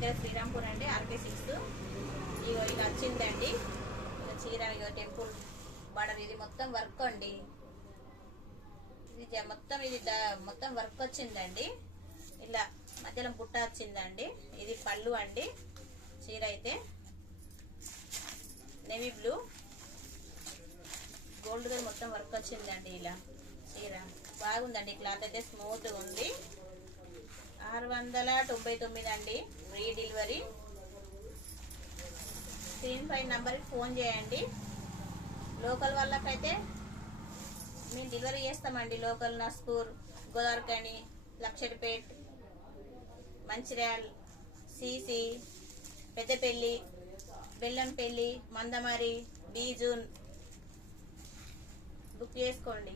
దగ్గర శ్రీరాంపూర్ అండి, RK6. ఇగో ఇలా వచ్చిందండి ఇక చీర. ఇగో టెంపుల్ బార్డర్, ఇది మొత్తం వర్క్ అండి. ఇది మొత్తం వర్క్ వచ్చిందండి. ఇలా మధ్యలో బుట్ట వచ్చిందండి. ఇది పళ్ళు అండి. చీర అయితే నేవీ బ్లూ గోల్డ్ గా మొత్తం వర్క్ వచ్చిందండి. ఇలా చీర బాగుందండి. క్లాత్ అయితే స్మూత్ ఉంది. 699 అండి, ఫ్రీ డెలివరీ. స్క్రీన్ పై నంబర్కి ఫోన్ చేయండి. లోకల్ వాళ్ళకైతే మేము డెలివరీ చేస్తామండి. లోకల్ నస్పూర్, గోదావరిఖని, లక్షడిపేట్, మంచిర్యాల్, సిసి, పెద్దపల్లి, బెల్లంపల్లి, మందమరి, బీజూన్ బుక్ చేసుకోండి.